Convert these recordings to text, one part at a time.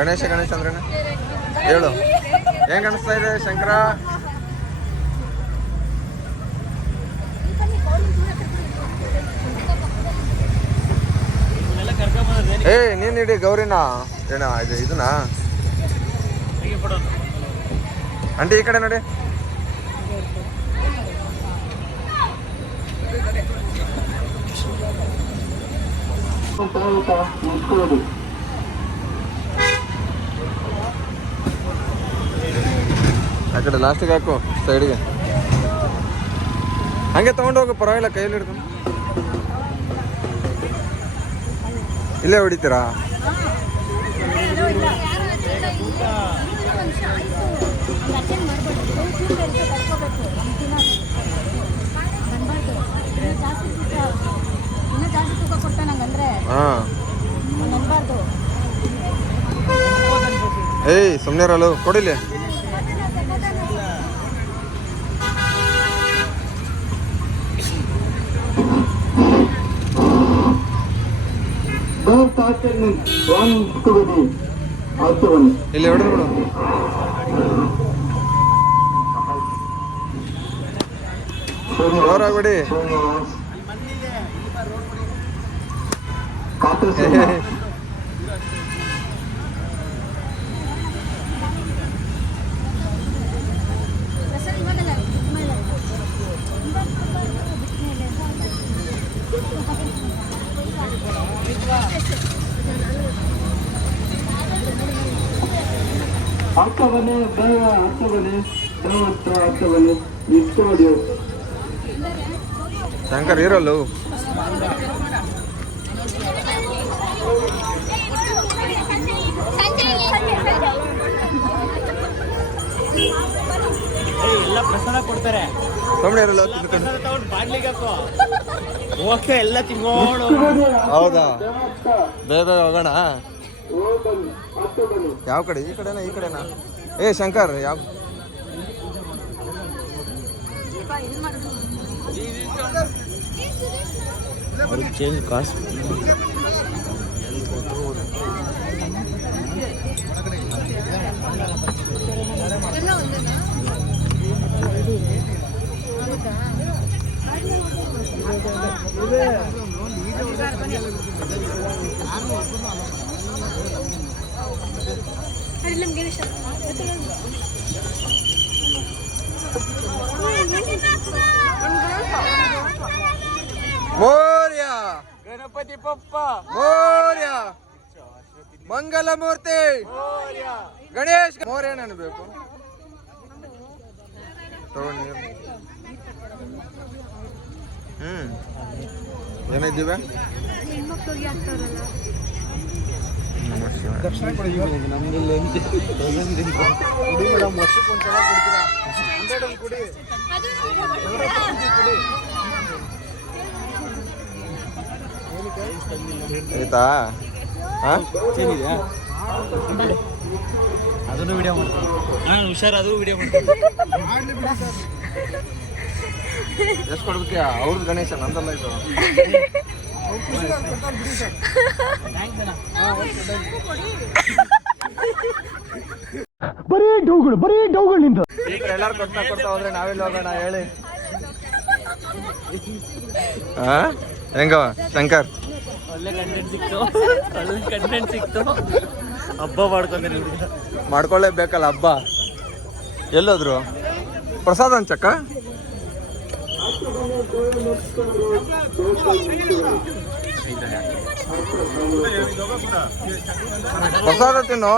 ಗಣೇಶ ಅಂದ್ರೇನ ಹೇಳು, ಹೆಂಗ್ ಅನಿಸ್ತಾ ಇದೆ ಶಂಕರ? ನೀನ್ ಇಡಿ ಗೌರಿನ ಏನ ಇದನ್ನ ಅಂಟಿ ಈ ಕಡೆ ನೋಡಿ. ಆ ಕಡೆ ಲಾಸ್ಟಿಗೆ ಹಾಕು ಸೈಡ್ಗೆ, ಹಂಗೆ ತಗೊಂಡೋಗು, ಪರವಾಗಿಲ್ಲ, ಕೈಯಲ್ಲಿ ಹಿಡ್ಕೊಂಡು. ಇಲ್ಲೇ ಹೊಡಿತೀರಾ? ಏಯ್ ಸುಮ್ಮನೆ ಇರಲ್ಲ, ಕೊಡಿಲಿ. ಇಲ್ಲಿ ಹೊಡೆದು ಬಿಡು. ಜೋರಾಗ್ಬಿಡಿ. ಹತ್ತವನೆ ಬೇಗ, ಹತ್ತವನೆ ಹತ್ತವನೆ ಇಷ್ಟು ಹೊಡೆಯು. ಶಂಕರ್ ಇರಲ್ಲ. ಎಲ್ಲ ಪ್ರಸಾದ ಕೊಡ್ತಾರೆ, ಸುಮ್ಮನೆ ಇರಲ್ಲ. ಓಕೆ, ಎಲ್ಲ ತಿನ್ಕೊಂಡು. ಹೌದಾ, ಬೇಗ ಹೋಗೋಣ. ಯಾವ ಕಡೆ? ಈ ಕಡೆನಾ ಈ ಕಡೆನಾ? ಶಂಕರ್ ಯಾವ ಚೇಂಜ್ ಕಾಸ್ಟ್ ಮೋರ್ಯ ಗಣಪತಿ ಬಪ್ಪ ಮೋರ್ಯ, ಮಂಗಲಮೂರ್ತಿ ಗಣೇಶ್ ಮೋರ್ಯ ಅನ್ಬೇಕು. ಏನಿದ್ದೀವ? ದರ್ಶನ ಕೊಡಿ ನಮ್ಗೆಲ್ಲ ಮೇಡಮ್, ವರ್ಷಕ್ಕೊಂದ್ಸಲ ಕೊಡ್ತೀರಾ? ಕೊಡಿ ಆಯ್ತಾ? ಚೆನ್ನಾಗಿದೆಯಾ? ಅದನ್ನು ವಿಡಿಯೋ ಮಾಡ್ತೀನಿ. ಹುಷಾರು, ಅದು ವಿಡಿಯೋ ಮಾಡ್ತೀನಿ. ಎಷ್ಟು ಕೊಡ್ಬೇಕ್ಯಾ? ಅವ್ರದ್ದು ಗಣೇಶ, ನಂದಲ್ಲ ಇದು. ಬರೀ ಡೌಗಳು ನಿಂತು. ಎಲ್ಲಾರು ಕೊಡ್ತಾ ಹೋದ್ರೆ ನಾವೆಲ್ಲ ಹೋಗೋಣ ಹೇಳಿ. ಹೆಂಗವ ಶಂಕರ್? ಒಳ್ಳೆ ಕಂಟೆಂಟ್ ಸಿಕ್ತು. ಹಬ್ಬ ಮಾಡ್ಕೊಳ್ಳೇಬೇಕಲ್ಲ ಹಬ್ಬ. ಎಲ್ಲೋದ್ರು? ಪ್ರಸಾದ ಹಂಚಕ್ಕ? ಪ್ರಸಾದ ತಿನ್ನು.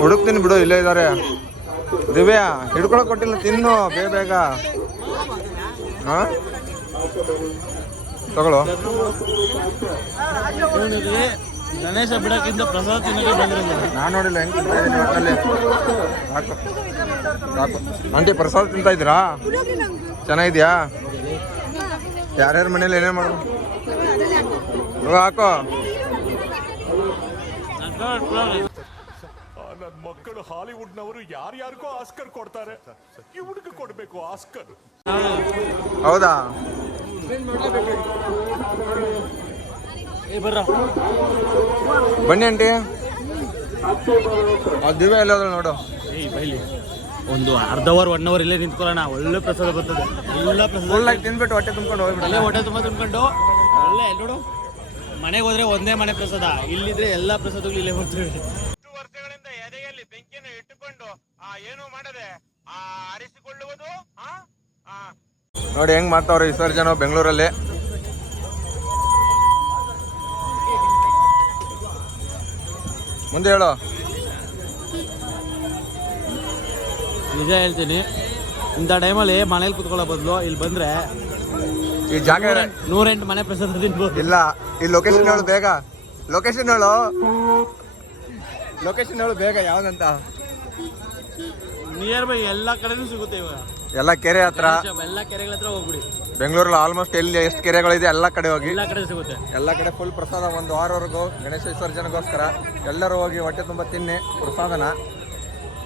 ಹುಡುಕ್ತೀನಿ ಬಿಡು, ಇಲ್ಲೇ ಇದ್ದಾರೆ. ದಿವ್ಯಾ ಹಿಡ್ಕೊಳಕ್ ಕೊಟ್ಟಿಲ್ಲ, ತಿನ್ನು ಬೇಗ. ಹಾ ತಗೊಳ್ಳೋ. ಗಣೇಶ ಬಿಡಕ್ಕಿಂತ ಪ್ರಸಾದ ತಿನ್ನಕ್ಕೆ ಬಂದ್ರಲ್ಲ. ನಾನು ನೋಡಿಲ್ಲ, ಹೆಂಗ್ ತಿಂತಾ ಇದ್ದೀನಿ ಒಟ್ಟಲ್ಲಿ. ಸಾಕು ಸಾಕು. ಆಂಟಿ ಪ್ರಸಾದ ತಿಂತಾ ಇದ್ದೀರಾ? ಚೆನ್ನಾಗಿದ್ಯಾ? ಯಾರ್ಯಾರ ಮನೇಲಿ ಏನೇನು ಮಾಡೋದು? ಹಾಕೋ. ನನ್ನ ಮಕ್ಕಳು ಹಾಲಿವುಡ್ನವರು ಯಾರ್ಯಾರಿಗೋ ಆಸ್ಕರ್ ಕೊಡ್ತಾರೆ, ಇವ್ರಿಗೆ ಕೊಡ್ಬೇಕು ಆಸ್ಕರ್. ಹೌದಾ? ಏ ಬರ್ರ ಬನ್ನಿ ಆಂಟಿ ಆ ದಿವ್ಯ ಎಲ್ಲೋದ್ರು ನೋಡು. ಏಯ್ ಬೈಲಿ ಒಂದು ಅರ್ಧ ಅವರ್ 1 ಅವರ್ ಇಲ್ಲೇ ನಿಂತ್ಕೊಳ್ಳೋಣ. ಒಳ್ಳೆ ಪ್ರಸಾದ ಬರ್ತದೆ. ಎಲ್ಲ ಪ್ರಸಾದ ಫುಲ್ ಆಗಿ ತಿಂದ್ಬಿಟ್ಟು ಹೊಟ್ಟೆ ತುಂಬ್ಕೊಂಡು ಹೋಗ್ಬಿಡಲ್ಲ. ಅಲ್ಲೇ ಹೊಟ್ಟೆ ತುಂಬ ತಿನ್ಕೊಂಡು ಒಳ್ಳೆ ನೋಡು. ಮನೆಗೆ ಹೋದ್ರೆ ಒಂದೇ ಮನೆ ಪ್ರಸಾದ, ಇಲ್ಲಿದ್ರೆ ಎಲ್ಲ ಪ್ರಸಾದಗಳು ಇಲ್ಲೇ ಬರ್ತವೆ. ವರ್ಷಗಳಿಂದ ಎದೆಯಲ್ಲಿ ಬೆಂಕಿಯನ್ನು ಇಟ್ಟುಕೊಂಡು ಏನು ಮಾಡದೆ ಆರಿಸಿಕೊಳ್ಳುವುದು ನೋಡಿ ಹೆಂಗ್ ಮಾಡ್ತಾವ್ರೆ ವಿಸರ್ಜನೆ ಬೆಂಗಳೂರಲ್ಲಿ. ಮುಂದೆ ಹೇಳು. ನಿಜ ಹೇಳ್ತೀನಿ, ಇಂಥ ಟೈಮಲ್ಲಿ ಮನೇಲಿ ಕುತ್ಕೊಳ್ಳೋ ಬದಲು ಇಲ್ಲಿ ಬಂದ್ರೆ ಈ ಜಾಗ 108 ಮನೆ ಪ್ರಸಾದ ತಿನ್ಬೋದು. ಇಲ್ಲ, ಈ ಲೊಕೇಶನ್ ಹೇಳು ಬೇಗ. ಲೊಕೇಶನ್ ಹೇಳು, ಲೊಕೇಶನ್ ಹೇಳು ಬೇಗ ಯಾವ್ದಂತ. ನಿಯರ್ ಬೈ ಎಲ್ಲ ಕಡೆನೂ ಸಿಗುತ್ತೆ ಇವಾಗ. ಎಲ್ಲ ಕೆರೆ ಹತ್ರ, ಎಲ್ಲ ಕೆರೆಗಳ ಹತ್ರ ಹೋಗ್ಬಿಡಿ. ಬೆಂಗಳೂರಲ್ಲಿ ಆಲ್ಮೋಸ್ಟ್ ಎಲ್ಲಿ ಎಷ್ಟು ಕೆರೆಗಳಿದೆ ಎಲ್ಲ ಕಡೆ ಹೋಗಿ, ಎಲ್ಲ ಕಡೆ ಸಿಗುತ್ತೆ. ಎಲ್ಲ ಕಡೆ ಫುಲ್ ಪ್ರಸಾದ. ಒಂದು ವಾರವರೆಗೂ ಗಣೇಶ ವಿಸರ್ಜನೆಗೋಸ್ಕರ ಎಲ್ಲರೂ ಹೋಗಿ ಹೊಟ್ಟೆ ತುಂಬ ತಿನ್ನಿ ಪ್ರಸಾದನ.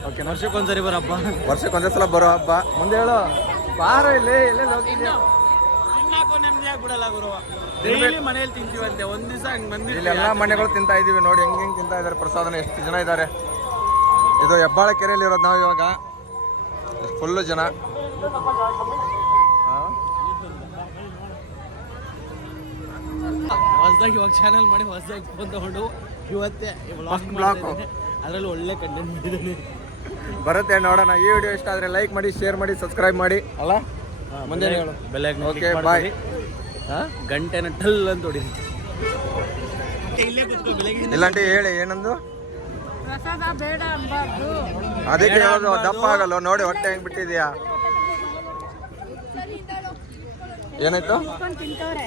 ಓಕೆ, ವರ್ಷಕ್ಕೊಂದ್ಸರಿ ಬರಪ್ಪ. ವರ್ಷಕ್ಕೊಂದೇ ಸಲ ಬರೋ ಹಬ್ಬ. ಮುಂದೆ ಹೇಳು ಬಾರ ಇಲ್ಲಿ ಎಲ್ಲೆಲ್ಲಿ ಹೋಗ್ತಿದ್ಯಾ? ತಿನ್ನಕ್ಕೂ ನೆಮ್ಮದಿಯಾಗಿ ಬಿಡಲ್ಲ ಗುರು. ಡೈಲಿ ಮನೇಲಿ ತಿಂತೀವಂತೆ, ಒಂದ್ ದಿವಸ ಹಂಗ್ ಬಂದಿಲ್ಲ. ಇಲ್ಲಿ ಎಲ್ಲ ಮನೆಗಳು ತಿಂತಾ ಇದೀವಿ ನೋಡಿ, ಹೆಂಗ್ ತಿಂತಾ ಇದಾರೆ ಪ್ರಸಾದನ. ಎಷ್ಟು ಜನ ಇದ್ದಾರೆ. ಇದು ಹೆಬ್ಬಾಳ ಕೆರೆಯಲ್ಲಿ ಇರೋದು ನಾವು ಇವಾಗ. ಫುಲ್ಲು ಜನ. ಹೊಸದಾಗಿ ಇವಾಗ ಚಾನಲ್ ಮಾಡಿ ಹೊಸದಾಗಿ ಫೋನ್ ತಗೊಂಡು ಇವತ್ತೇ ಬ್ಲಾಕ್ ಅದರಲ್ಲಿ ಒಳ್ಳೆ ಕಂಟೆಂಟ್ ಮಾಡಿದ್ದಾನೆ. ಬರುತ್ತೆ ನೋಡೋಣ. ಈ ವಿಡಿಯೋ ಇಷ್ಟ ಆದ್ರೆ ಲೈಕ್ ಮಾಡಿ, ಶೇರ್ ಮಾಡಿ, ಸಬ್ಸ್ಕ್ರೈಬ್ ಮಾಡಿ ಅಲ್ಲ. ಮುಂದೆ ಹೇಳು. Okay bye. ಗಂಟೆನ ಟಲ್ ಅಂತ ಹೊಡಿ. ಇಲ್ಲೇ ಕೂತ್ಕೋ ಬೆಳಗ್ಗೆ. ಇಲ್ಲಾಂಟಿ ಹೇಳಿ ಏನಂದು. ಪ್ರಸಾದ ಬೇಡ ಅನ್ಬಾರ್ದು. ಅದಕ್ಕೆ ಹೇಳೋದು ದಪ್ಪ ಆಗಲ್ಲ ನೋಡಿ, ಹೊಟ್ಟೆ ಹೆಂಗ್ ಬಿಟ್ಟಿದ್ಯಾ. ಏನಾಯ್ತು? ತಿಂತವ್ರೆ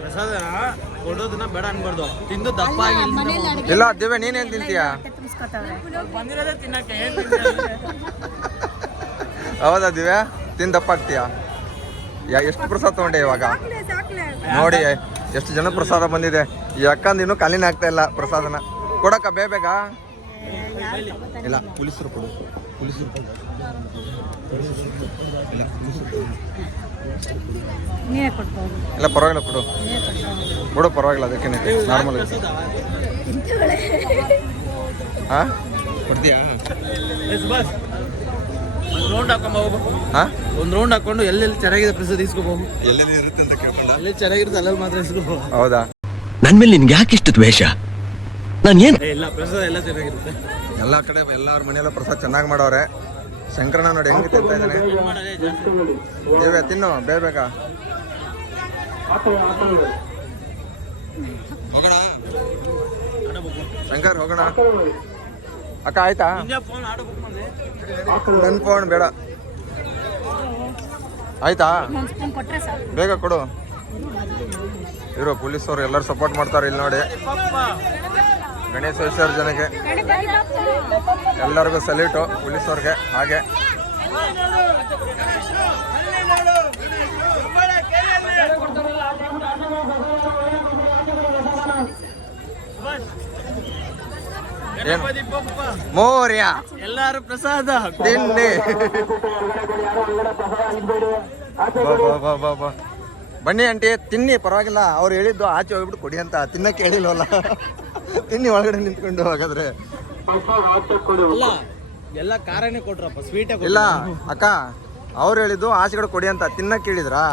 ಪ್ರಸಾದನ ಕೊಡೋದನ್ನ ಬೇಡ ಅನ್ಬಾರ್ದು, ತಿಂದು ದಪ್ಪ ಆಗಿ ಇಲ್ಲ ದಿವ್ಯ ನೀನೇನ್ ತಿಂತೀಯಾ? ಬಂದಿರೋದೇ ತಿನ್ನಕ್ಕೆ. ಹೌದಾ ದಿವ್ಯ, ತಿಂದು ದಪ್ಪ ಆಗ್ತೀಯಾ? ಎಷ್ಟು ಪ್ರಸಾದ ತಗೊಂಡೆ ಇವಾಗ ನೋಡಿ. ಎಷ್ಟು ಜನ ಪ್ರಸಾದ ಬಂದಿದೆ. ಈ ಅಕ್ಕಂದು ಇನ್ನೂ ಖಾಲಿನೇ ಆಗ್ತಾ ಇಲ್ಲ ಪ್ರಸಾದನ. ಕೊಡಕ್ಕ ಬೇಗ. ಇಲ್ಲ ಪೊಲೀಸರು ಕೊಡು, ಪೊಲೀಸರು ಕೊಡು. ನೀನೇ ಕೊಡ್ಬೋದು. ಇಲ್ಲ ಪರವಾಗಿಲ್ಲ ಕೊಡು, ಕೊಡು ಪರವಾಗಿಲ್ಲ. ಅದಕ್ಕೇನೈತೆ ನಾರ್ಮಲ್. ಹಾಂ ಕೊಡ್ತೀಯಾ? ಬಸ್ ಒಂದು ರೌಂಡ್ ಹಾಕೊಂಡ್ ಹೋಗ್ಬೇಕು. ಹಾಂ, ಒಂದು ರೌಂಡ್ ಹಾಕೊಂಡು ಎಲ್ಲೆಲ್ಲಿ ಚೆನ್ನಾಗಿದೆ ಪ್ರಸಾದ ಇಸ್ಕೋಬಹುದು. ಎಲ್ಲೆಲ್ಲಿ ಇರುತ್ತೆ ಅಂತ ಕೇಳ್ಕೊಂಡ. ಅಲ್ಲಿ ಚೆನ್ನಾಗಿರುತ್ತೆ ಅಲ್ಲಲ್ಲಿ ಮಾತ್ರ ಇಸ್ಕೋಬಹುದು. ಹೌದಾ? ನನ್ ಮೇಲೆ ನಿನ್ಗೆ ಯಾಕೆ ಇಷ್ಟು ದ್ವೇಷ? ನಾನು ಏನು ಎಲ್ಲ ಪ್ರಸಾದ ಎಲ್ಲ ಚೆನ್ನಾಗಿರುತ್ತೆ. ಎಲ್ಲ ಕಡೆ ಎಲ್ಲರ ಮನೆಯಲ್ಲ ಪ್ರಸಾದ ಚೆನ್ನಾಗಿ ಮಾಡವ್ರೆ. ಶಂಕರಣ್ಣ ನೋಡಿ ಹೆಂಗೆ ತಿಂತಾ ಇದ್ದಾನೆ. ಮಾಡೋದೇ ಜಾಸ್ತಿ. ದಿವ್ಯ ತಿನ್ನು ಬೇಗ. ಹೋಗೋಣ ಶಂಕರ್, ಹೋಗೋಣ. ಅಕ್ಕ ಆಯ್ತಾ? ನಿಂಗೆ ಫೋನ್ ಆರ್ಡರ್ ಬುಕ್ ಮಾಡಿ. ನನ್ನ ಫೋನ್ ಬೇಡ. ಆಯ್ತಾ? ಒಂದು ಸ್ಪೂನ್ ಕೊಟ್ರೆ ಸಾಕು. ಬೇಗ ಕೊಡು. ಇರೋ ಪೊಲೀಸವ್ರು ಎಲ್ಲರೂ ಸಪೋರ್ಟ್ ಮಾಡ್ತಾರೆ ಇಲ್ಲಿ ನೋಡಿ. ಗಣೇಶ ವಿಸರ್ಜನೆಗೆ ಎಲ್ಲರಿಗೂ ಸಲ್ಯೂಟು ಪೊಲೀಸವ್ರಿಗೆ. ಹಾಗೆ ಗಣಪತಿ ಬಪ್ಪ ಮೋರ್ಯ ಎಲ್ಲಾರು ಪ್ರಸಾದ ತಿನ್ನಿ. ಬಾ. ಬನ್ನಿ ಆಂಟಿ ತಿನ್ನಿ, ಪರವಾಗಿಲ್ಲ. ಅವ್ರು ಹೇಳಿದ್ದು ಆಚೆ ಹೋಗ್ಬಿಟ್ಟು ಕೊಡಿ ಅಂತ, ತಿನ್ನಕ್ಕೆ ಹೇಳಿಲ್ವಲ್ಲ. ತಿನ್ನಿ ಒಳಗಡೆ ನಿಂತ್ಕೊಂಡು. ಹಾಗಾದ್ರೆ ಅಲ್ಲ, ಎಲ್ಲ ಖಾರನೇ ಕೊಟ್ರಪ್ಪ, ಸ್ವೀಟೇ ಇಲ್ಲ ಅಕ್ಕ, ಅವ್ರು ಹೇಳಿದ್ದು ಆಚೆಗಡೆ ಕೊಡಿ ಅಂತ, ತಿನ್ನಕ್ಕೆ ಹೇಳಿದ್ರಾ?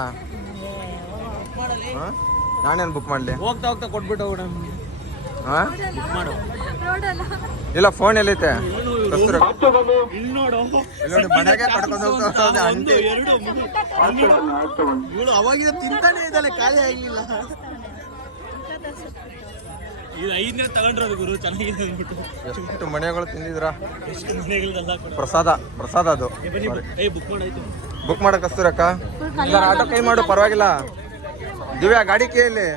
ನಾನೇನು ಬುಕ್ ಮಾಡಲಿ? ಹೋಗ್ತಾ ಹೋಗ್ತಾ ಕೊಟ್ಬಿಟ್ಟು ಹೋಗೋಣ. ಹಾಂ ಬುಕ್ ಮಾಡು. ಇಲ್ಲ ಫೋನ್ ಎಲ್ಲೈತೆ? ಇಲ್ಲಿ ನೋಡು, ಇಲ್ಲಿ ನೋಡಿ ಮನೆಗೆ ಕರ್ಕೊಂಡು ಹೋಗ್ತಾ ಆಂಟಿ. ಇವಳು ಅವಾಗಿಂದ ತಿಂತಾನೆ ಇದ್ದಾಳೆ, ಖಾಲಿ ಆಗ್ಲಿಲ್ಲ. ಇದು 5 ದಿನ ತಗೊಂಡ್ರದು ಗುರು, ಚೆನ್ನಾಗಿದೆ ಅಂದ್ಬಿಟ್ಟು. ಎಷ್ಟು ಮನೆಗಳು ತಿಂದಿದ್ರ ಎಷ್ಟು ಮನೆಗಳದೆಲ್ಲ ಪ್ರಸಾದ ಅದು. ಬುಕ್ ಮಾಡಾಯ್ತು. ಬುಕ್ ಮಾಡಕ್ ಕಸ್ತೂರಕ್ಕ. ಇಲ್ಲ ಆಟೋ ಕೈ ಮಾಡು, ಪರವಾಗಿಲ್ಲ. ದಿವ್ಯಾ ಗಾಡಿ ಕೇಳಿ.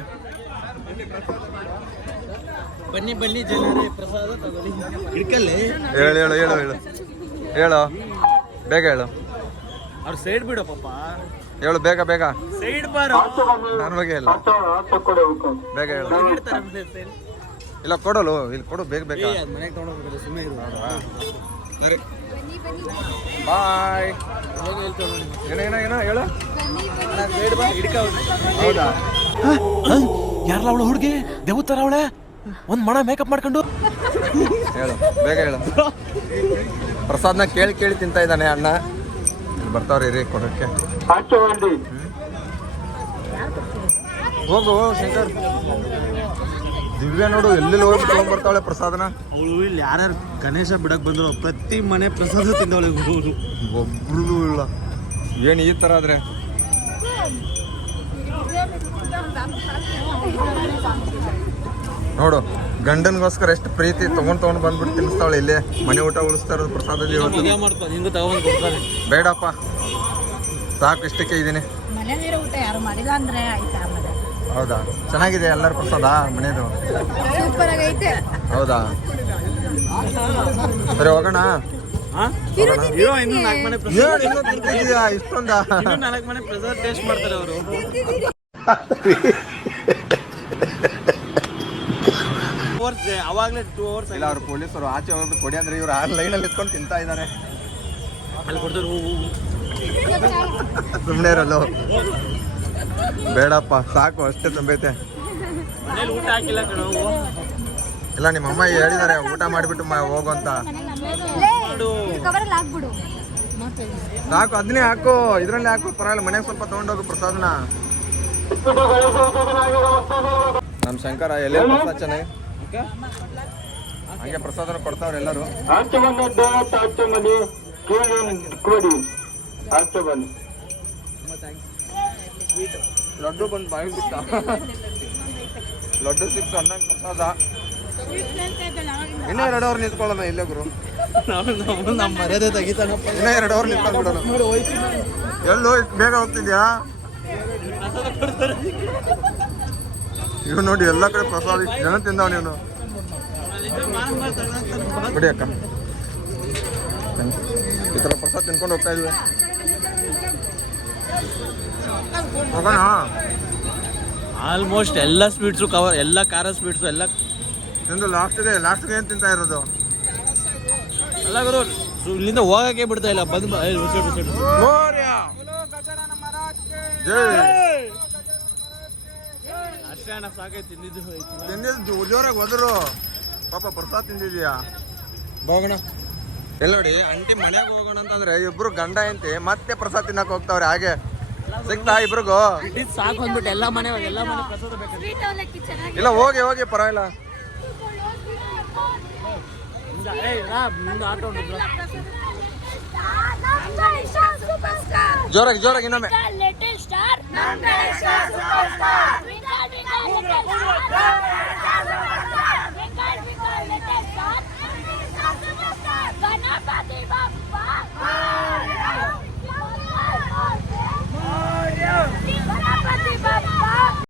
ಬನ್ನಿ ಜನರೇ, ಪ್ರಸಾದ ತಗೊಳ್ಳಿ. ಹಿಡ್ಕಲ್ಲಿ ಹೇಳು ಬೇಗ ಹೇಳು. ಅವ್ರು ಸೈಡ್ ಬಿಡೋ ಪಾಪ, ಹೇಳು ಬೇಗ. ಸೈಡ್ ಬಾರೋ. ನನ್ನ ಬಗ್ಗೆ ಇಲ್ಲ, ಬೇಗ ಹೇಳು. ಇಡ್ತಾರೆ ಸೈಡ್. ಇಲ್ಲ ಕೊಡಲು ಇಲ್ಲಿ ಕೊಡು ಬೇಗ. ಮನೆಗೆ ತಗೊಂಡೋಗ್ಬೇಕು, ಸುಮ್ಮನೆ ಇರು. ಸರಿ ಬಾಯ್. ಏನೋ ಹೇಳು. ಹೌದಾ? ಯಾರಲ್ಲ ಅವಳು ಹುಡುಗಿ ದೇವತರ ಅವಳೆ ಒಂದ್ ಮಣ ಮೇಕಪ್ ಮಾಡ್ಕೊಂಡು ಹೇಳು, ಬೇಗ ಹೇಳು. ಪ್ರಸಾದ್ನ ಕೇಳಿ ತಿಂತಾ ಇದ್ದಾನೆ ಅಣ್ಣ. ಇಲ್ಲಿ ಬರ್ತಾವ್ರಿ ರೀ ಕೊಡಕ್ಕೆ. ಆಚೆ ಬನ್ನಿ. ಹೋಗು ಶಂಕರ್. ದಿವ್ಯಾ ನೋಡು ಎಲ್ಲಿ ಹೋಗಿ ತಗೊಂಡ್ಬರ್ತಾವಳೆ ಪ್ರಸಾದನ. ಅವಳು ಇಲ್ಲಿ ಯಾರ್ಯಾರು ಗಣೇಶ ಬಿಡಕ್ ಬಂದ್ರು ಪ್ರತಿ ಮನೆ ಪ್ರಸಾದ ತಿಂದವಳೆ ಹುಡುಗರು. ಒಬ್ರದು ಇಲ್ಲ. ಏನು ಈ ಥರ ಆದ್ರೆ ನೋಡು, ಗಂಡನಿಗೋಸ್ಕರ ಎಷ್ಟು ಪ್ರೀತಿ ತೊಗೊಂಡು ಬಂದ್ಬಿಟ್ಟು ತಿನ್ನಿಸ್ತಾವಳೆ. ಇಲ್ಲೇ ಮನೆ ಊಟ ಉಳಿಸ್ತಾ ಇರೋದು ಪ್ರಸಾದದಲ್ಲಿ ಇವತ್ತು. ಹಿಂಗ ತಗೊಂಡ್ ಕೊಡ್ತಾರೆ. ಬೇಡಪ್ಪ, ಸಾಕು, ಇಷ್ಟಕ್ಕೆ ಇದ್ದೀನಿ. ಮನೇಲಿರೋ ಊಟ ಯಾರು ಮಾಡಿಲ್ಲ ಅಂದ್ರೆ ಆಯ್ತಾ ಆಮೇಲೆ. ಹೌದಾ? ಚೆನ್ನಾಗಿದೆ ಎಲ್ಲರ ಪ್ರಸಾದ ಮನೆಯದು. ಸೂಪರ್ ಆಗೈತೆ. ಹೌದಾ? ಸರಿ ಹೋಗೋಣ. ಇನ್ನು 4 ಮನೆ ಪ್ರಸಾದ ಏನು ಇನ್ನೂ ತಿಂತಿದ್ಯಾ ಇಷ್ಟೊಂದ? ಇನ್ನು 4 ಮನೆ ಪ್ರಸಾದ ಟೇಸ್ಟ್ ಮಾಡ್ತಾರೆ ಅವರು. ಅವಾಗಲೇ 2 hours ಇಲ್ಲ, ಅವ್ರು ಪೊಲೀಸರು ಆಚೆ ಹೋಗ್ಬಿಟ್ಟು ಕೊಡಿ ಅಂದ್ರೆ ಇವ್ರು ಲೈನಲ್ಲಿ ಎತ್ಕೊಂಡು ತಿಂತಾ ಇದ್ದಾರೆ. ಅಲ್ಲಿ ಕೊಡ್ತಾರೆ. ಸುಮ್ಮನೆ ಇರಲ್ಲ. ಬೇಡಪ್ಪ, ಸಾಕು, ಅಷ್ಟೇ ತುಂಬೈತೆ. ಮನೇಲಿ ಊಟ ಹಾಕಿಲ್ಲ ಕಣೋ. ಇಲ್ಲ, ನಿಮ್ಮ ಅಮ್ಮ ಹೇಳಿದ್ದಾರೆ ಊಟ ಮಾಡಿಬಿಟ್ಟು ಹೋಗು ಅಂತ. ಕವರಲ್ಲಿ ಹಾಕ್ಬಿಡು. ಸಾಕು, ಅದನ್ನೇ ಹಾಕು, ಇದ್ರಲ್ಲಿ ಹಾಕು, ಪರವಾಗಿಲ್ಲ. ಮನೆಗೆ ಸ್ವಲ್ಪ ತೊಗೊಂಡೋಗು ಪ್ರಸಾದನ. ನಮ್ಮ ಶಂಕರ ಎಲೆ ಪ್ರಸಾದ ಚೆನ್ನಾಗಿ ಹಾಗೆ ಪ್ರಸಾದನ ಕೊಡ್ತಾವ್ರೆ ಎಲ್ಲರೂ. ಆಚೆ ಬನ್ನಿ, ದಯವಿಟ್ಟು ಆಚೆ ಬನ್ನಿ. ಕೇಳಿ ಕೊಡಿ. ಆಚೆ ಬನ್ನಿ. ಲಡ್ಡು ಬಂದು ಬಾಯಿ ಬಿಟ್ಟ. ಲಡ್ಡು ಸಿಕ್ತು, ಅನ್ನ ಪ್ರಸಾದ. ಇನ್ನೂ 2 ಅವರ್ ನಿಂತ್ಕೊಳ್ಳೋಣ ಇಲ್ಲೇ ಗುರು. ನಮ್ಮ ಮರ್ಯಾದೆ ತೆಗಿತಾನಪ್ಪ. ಇನ್ನೂ 2 ಅವರ್ ನಿಂತ್ಕೊಂಡ್ಬಿಡೋಣ. ಎಲ್ಲೋ ಇಷ್ಟು ಬೇಗ ಹೋಗ್ತಿದ್ಯಾ? ಇವ್ ನೋಡಿ ಎಲ್ಲ ಕಡೆ ಪ್ರಸಾದ. ಇಷ್ಟು ಜನ ತಿಂದವ್ ನೀನು. ಬಿಡಿ ಅಕ್ಕ, ಈ ಥರ ಪ್ರಸಾದ ತಿನ್ಕೊಂಡು ಹೋಗ್ತಾ ಇದ್ವಿ. ಹೋಗೋಣ. ಆಲ್ಮೋಸ್ಟ್ ಎಲ್ಲ ಸ್ವೀಟ್ಸು ಕವರ್, ಎಲ್ಲ ಖಾರ ಸ್ವೀಟ್ಸು ಎಲ್ಲ ನಿಂದು ಲಾಸ್ಟ್ಗೆ ಏನು ತಿಂತಾ ಇರೋದು? ಎಲ್ಲ ಗುರು ಇಲ್ಲಿಂದ ಹೋಗಕ್ಕೆ ಬಿಡ್ತಾ ಇಲ್ಲ. ಬಂದು ಅಷ್ಟೇ ಅಣ್ಣ, ಸಾಕೈ ತಿಂದಿದ್ದು ಜೋರಾಗಿ ಹೋದ್ರು. ಪಾಪ ಪ್ರಸಾದ ತಿಂದಿದ್ಯಾ? ಹೋಗೋಣ. ಎಲ್ಲ ನೋಡಿ, ಅಂಟಿ ಮನೆಗೆ ಹೋಗೋಣ ಅಂತಂದ್ರೆ ಇಬ್ರು ಗಂಡ ಹೆಂಡತಿ ಮತ್ತೆ ಪ್ರಸಾದ ತಿನ್ನಕ್ ಹೋಗ್ತಾವ್ರೆ. ಹಾಗೆ ಸಿಗ್ತಾ ಇಬ್ರಿಗೂ? ಸಾಕು ಅಂದ್ಬಿಟ್ಟು ಎಲ್ಲ ಮನೆ ಪ್ರಸಾದ ಬೇಕು. ಇಲ್ಲ, ಹೋಗಿ ಪರವಾಗಿಲ್ಲ. ಆಟೋ ಜೋರಾಗಿ ಇನ್ನೊಮ್ಮೆ.